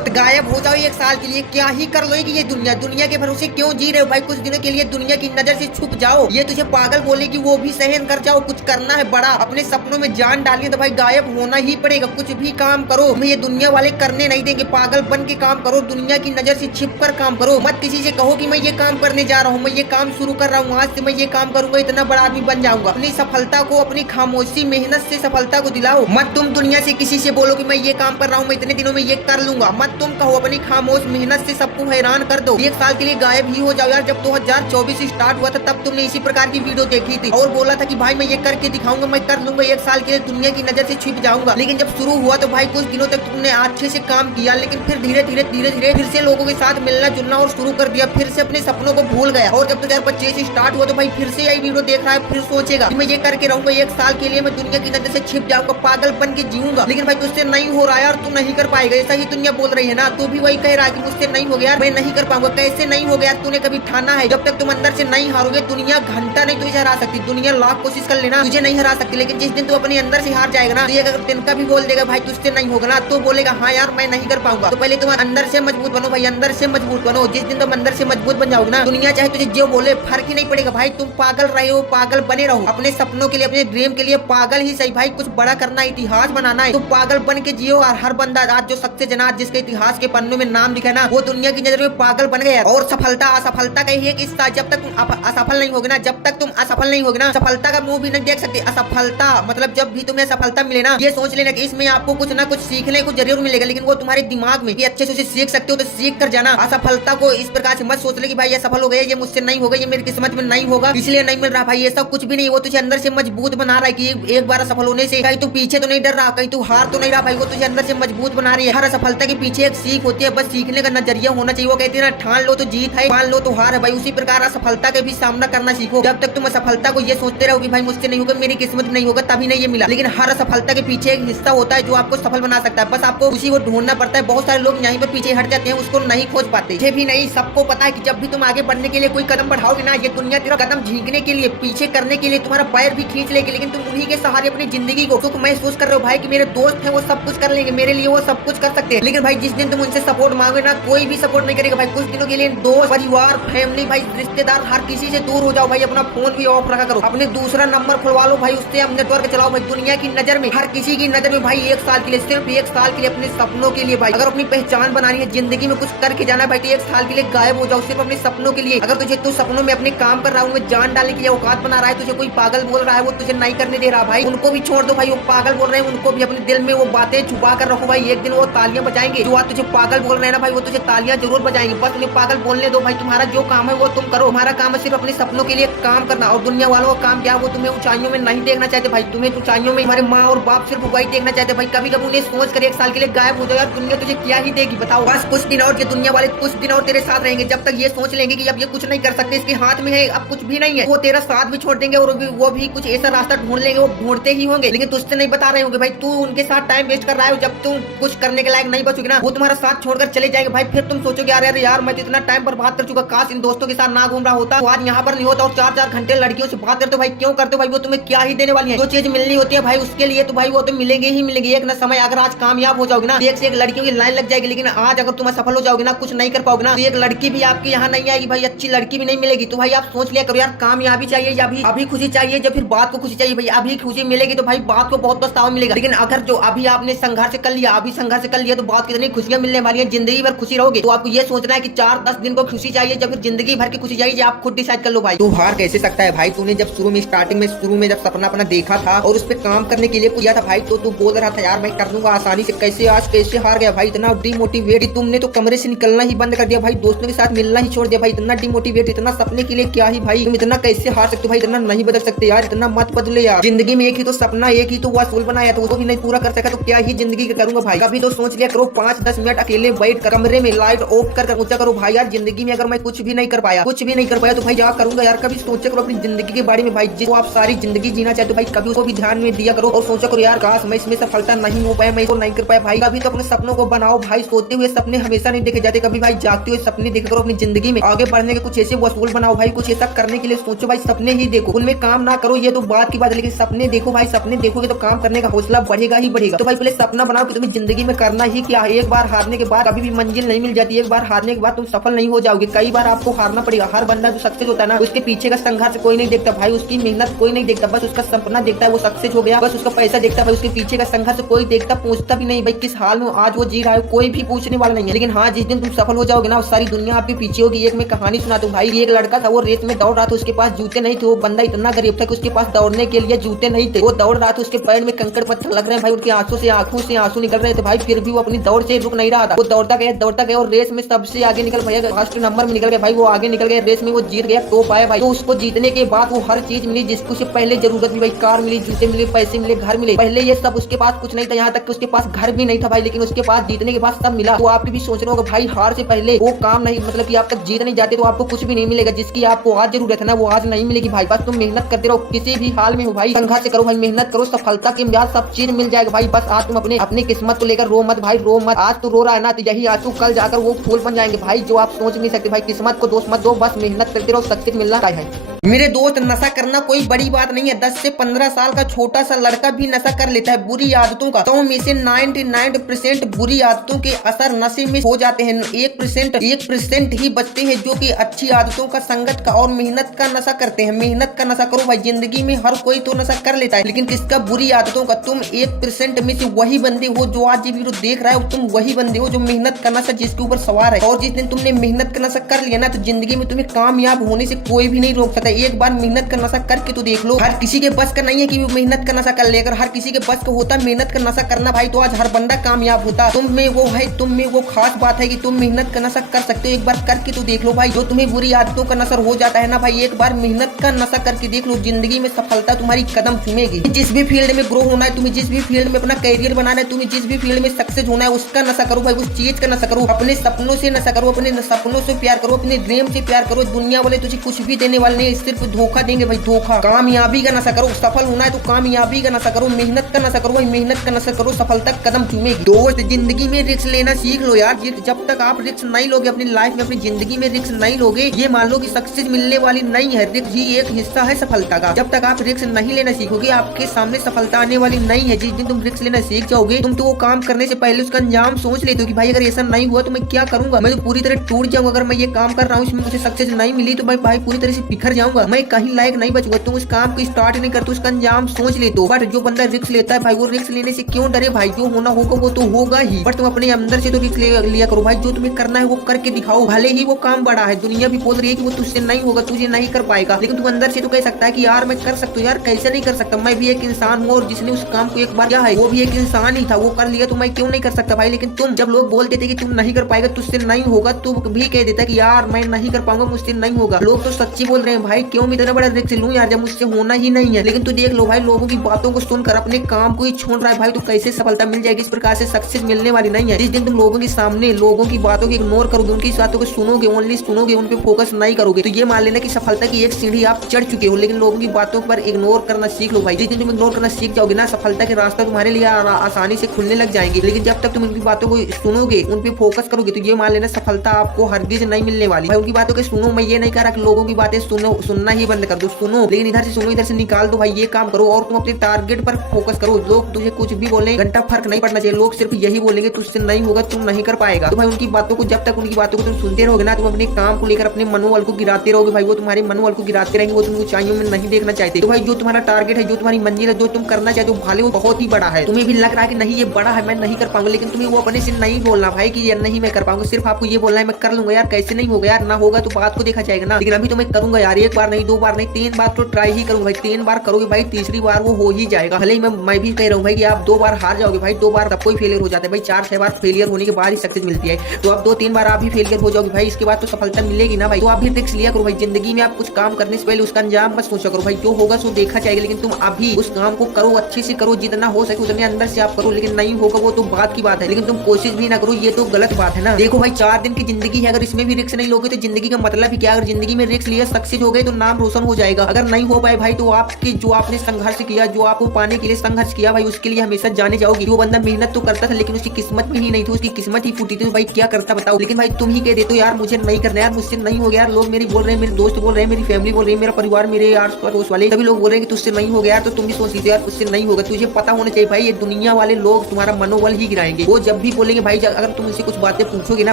तुरंत गायब हो जाओ एक साल के लिए। क्या ही कर लोगी ये दुनिया, दुनिया के भरोसे क्यों जी रहे हो भाई? कुछ दिनों के लिए दुनिया की नजर से छुप जाओ। ये तुझे पागल बोलेगी वो भी सहन कर जाओ। कुछ करना है बड़ा, अपने सपनों में जान डालिए तो भाई गायब होना ही पड़ेगा। कुछ भी काम करो, तुम्हें ये दुनिया वाले करने नहीं देंगे। पागल बन के काम करो, दुनिया की नजर से छिप कर काम करो। मत किसी से कहो कि मैं ये काम करने जा रहा हूँ, मैं ये काम शुरू कर रहा हूँ, आज से मैं ये काम करूंगा, इतना बड़ा आदमी बन जाऊंगा। अपनी सफलता को अपनी खामोशी मेहनत से सफलता को दिलाओ। मत तुम दुनिया से किसी से बोलो कि मैं ये काम कर रहा हूँ, मैं इतने दिनों में ये कर लूंगा। मत तुम कहो, अपनी खामोश मेहनत से सबको हैरान कर दो। एक साल के लिए गायब ही हो जाओ यार। जब 2024 स्टार्ट हुआ था तब तुमने इसी प्रकार की वीडियो देखी थी और बोला था कि भाई मैं ये करके दिखाऊंगा, मैं कर लूंगा, एक साल के लिए दुनिया की नजर से छिप जाऊंगा। लेकिन जब शुरू हुआ तो भाई कुछ दिनों तक तुमने अच्छे से काम किया, लेकिन फिर धीरे धीरे फिर से लोगों के साथ मिलना जुलना और शुरू कर दिया। फिर से अपने सपनों को भूल गया। और जब 2025 स्टार्ट हुआ तो भाई फिर से यही वीडियो देख रहा है, फिर सोचेगा कि मैं ये करके रहूंगा, एक साल के लिए मैं दुनिया की नजर से छिप जाऊंगा, पागल बन के जीऊंगा। लेकिन भाई तुझसे नहीं हो रहा यार, तू नहीं कर पाएगा। ऐसा ही दुनिया बोल रही है ना, तू भी वही कह रहा है कि मुझसे नहीं हो गया, मैं नहीं कर पाऊंगा। कैसे नहीं हो गया? तूने कभी ठाना है? जब तक तुम अंदर से नहीं हारोगे दुनिया घंटा नहीं तुझे हरा सकती। दुनिया लाख कोशिश कर लेना तुझे नहीं हरा सकती, लेकिन जिस दिन तू अपने अंदर से हार जाएगा ना, तो अगर तिनका भी बोल देगा भाई तुझसे नहीं होगा ना, तो बोलेगा हाँ यार मैं नहीं कर पाऊंगा। तो पहले तुम अंदर से मजबूत बनो भाई, अंदर से मजबूत बनो। जिस दिन तुम अंदर से मजबूत बन जाओगे ना, दुनिया चाहे तुझे जो बोले फर्क ही नहीं पड़ेगा भाई। तुम पागल रहे हो, पागल बने रहो अपने सपनों के लिए, अपने ड्रीम के लिए पागल ही सही भाई। कुछ बड़ा करना है, इतिहास बनाना है, तो पागल बन के जियो। और हर बंदा आज जो सक्सेस जना जिसके इतिहास के पन्नों में नाम लिखा ना, वो दुनिया की नजर में पागल बन गया। और सफलता असफलता का ही एक हिस्सा। जब तक तुम असफल नहीं होगे ना, जब तक तुम असफल नहीं होगे ना, सफलता का मुंह भी नहीं देख सकते। असफलता मतलब जब भी तुम्हें सफलता मिले ना, ये सोच लेना कि इसमें आपको कुछ ना कुछ सीखने को जरूर मिलेगा, लेकिन वो तुम्हारे दिमाग में अच्छे से उसे सीख सकते हो तो सीख कर जाना। असफलता को इस प्रकार से मत सोच ले कि भाई ये सफल हो गया, ये मुझसे नहीं होगा, ये मेरी किस्मत में नहीं होगा इसलिए नहीं मिल रहा। भाई ये सब कुछ भी नहीं, वो तुझे अंदर से मजबूत बना रहा है कि एक बार सफल होने से कहीं तू पीछे तो नहीं डर रहा, कहीं तू हार तो नहीं रहा भाई। वो तुझे अंदर से मजबूत बना रही है। हर सफलता के पीछे एक सीख होती है, बस सीखने का नजरिया होना चाहिए। वो कहते हैं ना, ठान लो तो जीत है, मान लो तो हार है भाई। उसी प्रकार असफलता के भी सामना करना सीखो। जब तक तुम असफलता को ये सोचते रहो कि भाई मुझसे नहीं होगा, मेरी किस्मत नहीं होगा, तभी नहीं ये मिला। लेकिन हर सफलता के पीछे एक हिस्सा होता है जो आपको सफल बना सकता है, बस आपको उसी को ढूंढना पड़ता है। बहुत सारे लोग यहीं पर पीछे हट जाते हैं, उसको नहीं खोज पाते। ये भी नहीं, सबको पता है कि जब भी तुम आगे बढ़ने के लिए कोई कदम बढ़ाओगे ना, ये दुनिया तेरा कदम झींकने के लिए, पीछे करने के लिए तुम्हारा पैर भी खींच लेगी, लेकिन तुम उन्हीं के सहारे अपनी जिंदगी को सुख महसूस कर रहे हो भाई कि मेरे दोस्त हैं वो सब कुछ कर लेंगे मेरे लिए, वो सब कुछ कर सकते हैं। लेकिन भाई जिस दिन तुम उनसे सपोर्ट मांगे ना, कोई भी सपोर्ट नहीं करेगा भाई। कुछ दिनों के लिए दोस्त, परिवार, फैमिली, भाई रिश्तेदार, हर किसी से दूर हो जाओ भाई। अपना फोन भी ऑफ रखा करो, अपने दूसरा नंबर खुलवा लो भाई, उससे हम नेटवर्क चलाओ भाई। दुनिया की नजर में, हर किसी की नजर में भाई एक साल के लिए, सिर्फ एक साल के लिए अपने सपनों के लिए भाई, अगर अपनी पहचान बनानी है, जिंदगी में कुछ करके जाना भाई, तो एक साल के लिए गायब हो जाओ सिर्फ अपने सपनों के लिए। अगर तुझे तू सपनों में अपने काम कर रहा हूँ, जान डालने की औकात बना रहा है, तुझे कोई पागल बोल रहा है, वो तुझे नहीं करने दे रहा भाई, उनको भी छोड़ दो भाई। वो पागल बोल रहे हैं, उनको भी अपने दिल में वो बातें छुपा कर रखो भाई। एक दिन वो तालियां बजाएंगे, जो आज तुझे पागल बोल रहे हैं ना भाई, वो तुझे तालियां जरूर बजाएंगे। बस उन्हें पागल बोलने दो भाई। तुम्हारा जो काम है वो तुम करो, तुम्हारा काम है सिर्फ अपने सपनों के लिए काम करना। और दुनिया वालों का काम क्या, वो तुम्हें ऊंचाइयों में नहीं देखना चाहते भाई। तुम्हें ऊंचाइयों में तुम्हारे माँ और बाप सिर्फ वही देखना चाहते भाई। कभी कभी उन्हें सोच कर एक साल के लिए गायब हो जाओ यार, दुनिया तुझे क्या ही देगी बताओ। बस कुछ दिन और, ये दुनिया वाले कुछ दिन और तेरे साथ रहेंगे। जब तक ये सोच लेंगे कि अब ये कुछ नहीं कर सकते, इसके हाथ में है अब कुछ भी नहीं है, वो तेरा साथ भी छोड़ देंगे और वो भी कुछ ऐसा रास्ता ढूंढ लेंगे। वो ढूंढते ही होंगे, लेकिन तुझसे नहीं बता रहे होंगे भाई। तू उनके साथ टाइम वेस्ट कर रहा है। जब तुम कुछ करने के लायक नहीं बचोगे ना, वो तुम्हारा साथ छोड़कर चले जाएंगे भाई। फिर तुम सोचोगे अरे यार मैं तो इतना टाइम बर्बाद कर चुका, काश इन दोस्तों के साथ ना घूम रहा होता, तो आज यहाँ पर नहीं होता। और 4-4 घंटे लड़कियों से बात करते हो भाई, क्यों करते हो भाई? वो तुम्हें क्या ही देने वाली है? जो चीज मिलनी होती है भाई उसके लिए तो भाई वो तो मिलेंगे ही मिलेंगे एक न समय। अगर आज कामयाब हो जाओगे ना, एक से एक लड़कियों की लाइन लग जाएगी। लेकिन आज अगर तुम सफल हो जाओगे ना, कुछ नहीं कर पाओगे ना, तो एक लड़की भी आपके यहाँ नहीं आएगी भाई, अच्छी लड़की भी नहीं मिलेगी। तो भाई आप सोच लिया करो यार, कामयाबी चाहिए या अभी खुशी चाहिए, जब फिर बात को खुशी चाहिए भाई। अभी खुशी मिलेगी तो भाई बात को बहुत पछतावा मिलेगा। लेकिन अगर जो अभी आपने संघर्ष कर लिया, अभी संघर्ष कर लिया, तो बात कितनी खुशियां मिलने वाली है, जिंदगी भर खुशी रहोगे। तो आपको ये सोचना है कि 4-10 दिन को खुशी चाहिए, जब फिर जिंदगी भर की खुशी चाहिए, आप खुद डिसाइड कर लो भाई। तू हार कैसे सकता है भाई? तूने जब शुरू में स्टार्टिंग में जब सपना अपना देखा था और उस पर काम करने के लिए किया था भाई, तो तू बोल रहा था यार मैं कर लूंगा आसानी से, कैसे आज कैसे हार गया भाई? इतना डिमोटिवेट तुमने तो कमरे से निकलना ही बंद कर दिया भाई, दोस्तों के साथ मिलना ही छोड़ दिया भाई। इतना डिमोटिवेट, इतना सपने के लिए क्या ही भाई, तुम इतना कैसे हार सकते हो भाई? इतना नहीं बदल सकते यार, इतना मत बदले यार। जिंदगी में एक ही तो सपना, एक ही तो वसूल बनाया था, उसको भी नहीं पूरा कर सका तो क्या ही जिंदगी करूंगा भाई? कभी तो सोच लिया करो 5-10 मिनट अकेले बैठ कर कमरे में लाइट ऑफ कर ऊंचा करो भाई यार। जिंदगी में अगर मैं कुछ भी नहीं कर पाया तो भाई क्या करूंगा यार? कभी सोचा करो अपनी जिंदगी के बारे में भाई, जिसको आप सारी जिंदगी जीना चाहते हो भाई, कभी उसको भी ध्यान में दिया करो और सोचा करो यार काश मैं इसमें सफलता नहीं हो पाया, मैं इसको नहीं कर पाए भाई। कभी तो अपने सपनों को बनाओ भाई, सोते हुए सपने हमेशा नहीं देखे जाते, कभी भाई जागते हुए सपने देखा करो। अपनी जिंदगी में आगे बढ़ने के कुछ ऐसे वसूल बनाओ भाई, कुछ ऐसा करने के लिए सोचो भाई, सपने ही देखो, उनमें काम ना करो, ये तो बात की बात है, लेकिन सपने देखो भाई। सपने देखोगे तो काम करने का हौसला बढ़ेगा ही बढ़ेगा। तो भाई पहले सपना बनाओ कि तुम्हें जिंदगी में करना ही क्या है। एक बार हारने के बाद कभी भी मंजिल नहीं मिल जाती, एक बार हारने के बाद तुम सफल नहीं हो जाओगे, कई बार आपको हारना पड़ेगा। हर बंदा जो सक्सेस होता है ना, उसके पीछे का संघर्ष कोई नहीं देखता भाई, उसकी मेहनत कोई नहीं देखता, बस उसका सपना देखता है, वो सक्सेस हो गया, बस उसका पैसा देखता है भाई, उसके पीछे का संघर्ष कोई देखता पूछता भी नहीं भाई किस हाल में आज वो जी रहा है, कोई भी पूछने वाला नहीं है। लेकिन हाँ, जिस दिन तुम सफल हो जाओगे ना, सारी दुनिया आपके पीछे होगी। एक मैं कहानी सुना दूं भाई, एक लड़का था, वो रेस में दौड़ रहा था, उसके पास जूते नहीं थे, वो बंदा इतना गरीब था कि उसके पास दौड़ने के लिए जूते नहीं थे। वो दौड़ रहा था, उसके पैर में कंकड़ पत्थर लग रहे हैं भाई, उनकी आंखों से आंसू निकल रहे थे भाई, फिर भी वो अपनी दौड़ से रुक नहीं रहा था। वो दौड़ता गया और रेस में सबसे आगे निकल भैया, फर्स्ट नंबर में निकल गया भाई, वो आगे निकल गया, रेस में वो जीत गया, टॉप आया भाई। तो उसको जीतने के बाद वो हर चीज मिली जिसको उससे पहले जरूरत थी भाई, कार मिली, जूते मिले, पैसे मिले, घर मिले। पहले ये सब उसके पास कुछ नहीं था, यहाँ तक कि उसके पास घर भी नहीं था भाई, लेकिन उसके पास जीतने के बाद सब मिला। तो आप भी सोच रहे हो भाई, हार से पहले वो काम नहीं, मतलब कि आप तक जीत नहीं जाते तो आपको कुछ भी नहीं मिलेगा। जिसकी आपको आज जरूरत है ना, वो आज नहीं मिलेगी भाई। बस तुम मेहनत करते रहो, किसी भी हाल में हो भाई, संघर्ष करो भाई, मेहनत करो, सफलता के बाद सब चीज मिल जाएगा भाई। बस आज तुम अपनी किस्मत को लेकर रो मत भाई, रो मत। आज तो रो रहा है ना, तो यही आंसू कल जाकर वो फूल बन जाएंगे भाई, जो आप सोच नहीं सकते भाई। किस्मत को दोष मत दो, बस मेहनत करते रहो, सक्सेस मिलना है। मेरे दोस्त, नशा करना कोई बड़ी बात नहीं है। 10 से 15 साल का छोटा सा लड़का भी नशा कर लेता है बुरी आदतों का। 100 में से 99% बुरी आदतों के असर नशे में हो जाते हैं। 1% ही बचते हैं जो कि अच्छी आदतों का, संगत का और मेहनत का नशा करते हैं। मेहनत का नशा करो भाई, जिंदगी में हर कोई तो नशा कर लेता है, लेकिन किसका? बुरी आदतों का। तुम 1% में से वही बंदे हो जो आज ये वीडियो देख रहा है, तुम वही बंदे हो जो मेहनत का नशा जिसके ऊपर सवार है। और जिस दिन तुमने मेहनत का नशा कर लिया ना, तो जिंदगी में तुम्हें कामयाब होने से कोई भी नहीं रोक सकता। एक बार मेहनत का नशा करके तो देख लो। हर किसी के बस का नहीं है कि वो मेहनत का नशा कर ले। अगर हर किसी के बस का होता मेहनत का नशा करना भाई, तो आज हर बंदा कामयाब होता। तुम में वो है, तुम में वो खास बात है कि तुम मेहनत का नशा कर सकते हो। एक बार करके तो देख लो भाई। जो तुम्हें बुरी आदतों का नशा हो जाता है ना भाई, एक बार मेहनत का नशा करके देख लो, जिंदगी में सफलता तुम्हारी कदम चूमेगी। जिस भी फील्ड में ग्रो होना है, तुम्हें जिस भी फील्ड में अपना करियर बनाना है, तुम्हें जिस भी फील्ड में सक्सेस होना है, उसका नशा करो भाई, उस चीज का नशा करो। अपने सपनों से नशा करो, अपने सपनों से प्यार करो, अपने ड्रीम से प्यार करो। दुनिया वाले तुझे कुछ भी देने वाले नहीं, सिर्फ धोखा देंगे भाई, धोखा। कामयाबी का नशा करो, सफल होना है तो कामयाबी का नशा करो, मेहनत का नशा करो भाई, मेहनत का नशा करो, सफलता कदम चूमेगी। दोस्त, जिंदगी में रिस्क लेना सीख लो यार। जब तक आप रिस्क नहीं लोगे अपनी लाइफ में, अपनी जिंदगी में रिस्क नहीं लोगे, ये मान लो कि सक्सेस मिलने वाली नहीं है। रिस्क ही एक हिस्सा है सफलता का। जब तक आप रिस्क नहीं लेना सीखोगे, आपके सामने सफलता आने वाली नहीं है। जिस दिन तुम रिस्क लेना सीख जाओगे, तुम तो वो काम करने से पहले उसका अंजाम सोच लेते हो कि भाई अगर ऐसा नहीं हुआ तो मैं क्या करूंगा, मैं तो पूरी तरह टूट जाऊंगा। अगर मैं ये काम कर रहा हूँ, इसमें मुझे सक्सेस नहीं मिली तो भाई पूरी तरह से बिखर जाऊंगा, मैं कहीं लायक नहीं बचूंगा। तुम उस काम को स्टार्ट नहीं करते, उसका अंजाम सोच लेते हो। बट जो बंदा रिस्क लेता है भाई, वो रिस्क लेने से क्यों डरे भाई? जो होना होगा वो तो होगा ही, बट तुम अपने अंदर से तो रिस्क लिया करो भाई। जो तुम्हें करना है वो करके दिखाओ, भले ही वो काम बड़ा है, दुनिया भी बोल रही है कि वो तुझसे नहीं होगा, तुझे नहीं कर पाएगा, लेकिन तुम अंदर से तो कह सकता है कि यार मैं कर सकता हूँ, यार कैसे नहीं कर सकता, मैं भी एक इंसान हूँ। और जिसने उस काम को एक बार किया है वो भी एक इंसान ही था, वो कर लिया तो मैं क्यों नहीं कर सकता भाई? लेकिन तुम जब लोग बोलते थे कि तुम नहीं कर पाएगा, तुझसे नहीं होगा, तू भी कह देता कि यार मैं नहीं कर पाऊंगा, मुझसे नहीं होगा। लोग तो सच्ची बोल रहे हैं भाई, क्यों मैं इतना बड़ा रिस्क लूं यार जब मुझसे होना ही नहीं है। लेकिन तू देख लो भाई, लोगों की बातों को सुनकर अपने काम को ही छोड़ रहा है भाई, तो कैसे सफलता मिल जाएगी? इस प्रकार से सक्सेस मिलने वाली नहीं है। जिस दिन तुम लोगों के सामने लोगों की बातों को इग्नोर करोगे, उनकी बातों को सुनोगे, ओनली सुनोगे, उन पे फोकस नहीं करोगे, तो ये मान लेना कि सफलता की एक सीढ़ी आप चढ़ चुके हो। लेकिन लोगों की बातों पर इग्नोर करना सीख लो भाई। जिस दिन तुम इग्नोर करना सीख जाओगे ना, सफलता के रास्ता तुम्हारे लिए आसानी से खुलने लग जाएंगे। लेकिन जब तक तुम उनकी बातों को सुनोगे, उन पे फोकस करोगे, तो ये मान लेना सफलता आपको हरगिज नहीं मिलने वाली भाई। उनकी बातों को सुनो, मैं ये नहीं कह रहा कि लोगों की बातें सुनना ही बंद कर दो, सुनो, लेकिन इधर से सुनो, इधर से निकाल दो भाई। ये काम करो और तुम अपने टारगेट पर फोकस करो। लोग तुझे कुछ भी बोले, घंटा फर्क नहीं पड़ना चाहिए। लोग सिर्फ यही बोलेंगे तुझसे नहीं होगा, तुम नहीं कर पाएगा। तो भाई उनकी बातों को, जब तक उनकी बातों को तुम सुनते रहोगे ना, तुम अपने काम को लेकर अपने मनोबल को गिराते रहोगे भाई। वो तुम्हारे मनोबल को गिराते रहेंगे, वो तुम ऊंचाइयों में नहीं देखना चाहते। तो भाई जो तुम्हारा टारगेट है, जो तुम्हारी मंजिल है, जो तुम करना चाहते हो, भले वो बहुत ही बड़ा है, तुम्हें भी लग रहा है कि नहीं ये बड़ा है, मैं नहीं कर पाऊंगा, लेकिन तुम्हें वो अपने से नहीं बोलना भाई कि ये नहीं मैं कर पाऊंगा। सिर्फ आपको ये बोलना है मैं कर लूंगा यार, कैसे नहीं होगा यार, ना होगा तो बात को देखा जाएगा ना, लेकिन अभी तो मैं करूंगा यार। एक बार नहीं, 2 बार नहीं, 3 बार तो ट्राई ही करूंगा भाई। 3 बार करोगे भाई, तीसरी बार वो हो ही जाएगा। भले ही मैं भी कह रहा हूँ भाई कि आप 2 बार हार जाओगे भाई, 2 बार तब कोई फेलियर हो जाता है भाई। 4-6 बार फेलियर होने के बाद ही सक्सेस मिलती है। तो अब 2-3 बार आप भी फेलियर हो जाओगे भाई, इसके बाद तो सफलता मिलेगी ना भाई। तो आप भी रिस्क लिया करो भाई। जिंदगी में आप कुछ काम करने से पहले उसका अंजाम मत सोचा करो भाई, जो होगा सो देखा जाएगा। लेकिन तुम अभी उस काम को करो, अच्छे से करो, जितना हो सके उतने अंदर से आप करो। लेकिन नहीं होगा वो तो बात की बात है, लेकिन तुम कोशिश भी ना करो, ये तो गलत बात है ना। देखो भाई, 4 दिन की जिंदगी है, अगर इसमें भी रिस्क नहीं लोगे तो जिंदगी का मतलब ही क्या? अगर जिंदगी में रिस्क लिया, सक्सेस हो गए तो नाम रोशन हो जाएगा। अगर नहीं हो पाए भाई, तो आपके जो आपने संघर्ष किया, जो आपको पाने के लिए संघर्ष किया भाई, उसके लिए हमेशा जाने जाओगे। जो बंदा मेहनत तो करता था, लेकिन उसकी किस्मत में ही नहीं थी, उसकी किस्मत ही फूटी थी। तो भाई क्या करता बताओ। लेकिन भाई तुम ही कह देते हो यार मुझे नहीं करना यार, मुझसे नहीं हो गया यार। लोग मेरे बोल रहे हैं, मेरे दोस्त बोल रहे हैं, मेरी फैमिली बोल रही है, मेरा परिवार, मेरे आस पड़ोस वाले सभी लोग बोल रहे हैं कि तुझसे नहीं हो गया यार। तो तुम भी सोच लीजिए यार तुझसे नहीं होगा। तुझे पता होना चाहिए भाई, ये दुनिया वाले लोग तुम्हारा मनोबल ही गिराएंगे। वो जब भी बोलेंगे भाई, अगर तुम उनसे कुछ बातें पूछोगे ना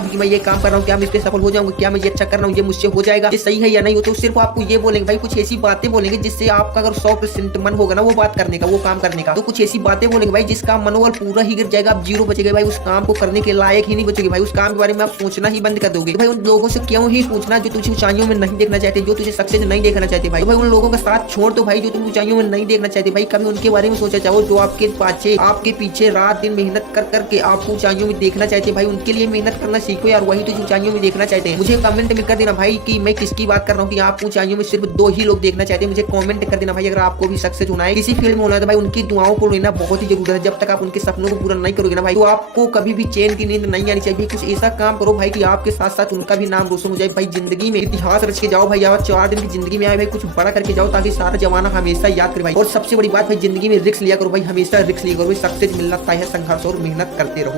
कि मैं ये काम कर रहा हूँ, क्या मैं इस पे सफल हो जाऊंगा, क्या मैं ये अच्छा कर रहा हूँ, ये मुझसे हो जाएगा, ये सही है या नहीं हो, तो सिर्फ आपको ये बोलेंगे भाई, कुछ ऐसी बातें बोलेंगे जिससे आपका अगर 100% मन होगा ना वो बात करने का, वो काम करने का, तो कुछ ऐसी बातें बोलेंगे भाई जिसका मनोबल पूरा ही गिर जाएगा। आप जीरो बचेगा भाई, उस काम को करने के लायक ही नहीं बचेगी भाई, उस काम के बारे में आप सोचना ही बंद कर दोगे। भाई उन लोगों से क्यों ही पूछना जो तुझे ऊंचाइयों में नहीं देखना चाहते, जो तुझे सक्सेस नहीं देखना चाहते भाई। भाई उन लोगों का साथ छोड़ दो भाई जो तुम ऊंचाइयों में नहीं देखना चाहते भाई। कभी उनके बारे में सोचा चाहो जो आपके पीछे रात दिन मेहनत कर करके आपको ऊंचाइयों में देखना चाहते भाई। उनके लिए मेहनत करना सीखो यार, वही तुझे ऊंचाइयों में देखना चाहते हैं। मुझे कमेंट में कर देना भाई कि मैं किसकी बात कर रहा हूँ कि आप ऊंचाइयों में सिर्फ 2 ही लोग देखना चाहते हैं। मुझे कमेंट कर देना भाई अगर आपको भी सक्सेस होना है, किसी फील्ड में होना है तो भाई उनकी दुआओं को लेना बहुत ही जरूरी है। जब तक आप उनके सपनों को पूरा नहीं करोगे ना भाई, तो आपको कभी भी चैन की नींद नहीं आनी चाहिए। कुछ ऐसा काम करो भाई कि आपके साथ साथ उनका भी नाम रोशन हो जाए भाई। जिंदगी में इतिहास रच के जाओ भाई, यार 4 दिन की जिंदगी में आए भाई, कुछ बड़ा करके जाओ ताकि सारा जमाना हमेशा याद करे भाई। और सबसे बड़ी बात भाई, जिंदगी में रिस्क लिया करो भाई, हमेशा रिस्क लिया करो भाई। सक्सेस मिलना तय है, संघर्ष और मेहनत करते रहो।